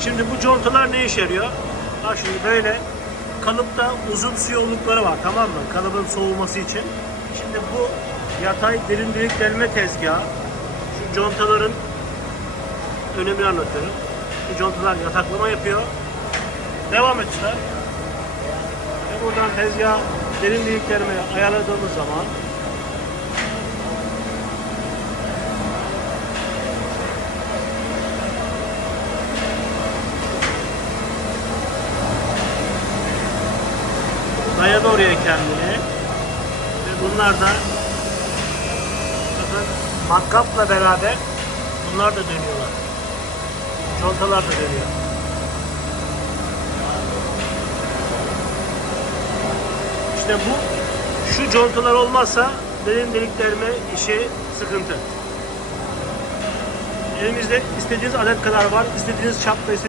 Şimdi bu contalar ne işe yarıyor? Bak şimdi böyle kalıpta uzun su yollukları var tamam mı? Kalıbın soğuması için. Şimdi bu yatay derin delik delme tezgahı şu contaların önemini anlatıyorum. Bu contalar yataklama yapıyor. Devam et usta. Ve buradan tezgah derin deliklerimi ayarladığımız zaman dayadı oraya kendini. Ve bunlar da bakın matkapla beraber bunlar da dönüyorlar. Contalar da dönüyor. İşte bu şu contalar olmazsa derin deliklerime işi sıkıntı. Elimizde istediğiniz adet kadar var. istediğiniz çapta,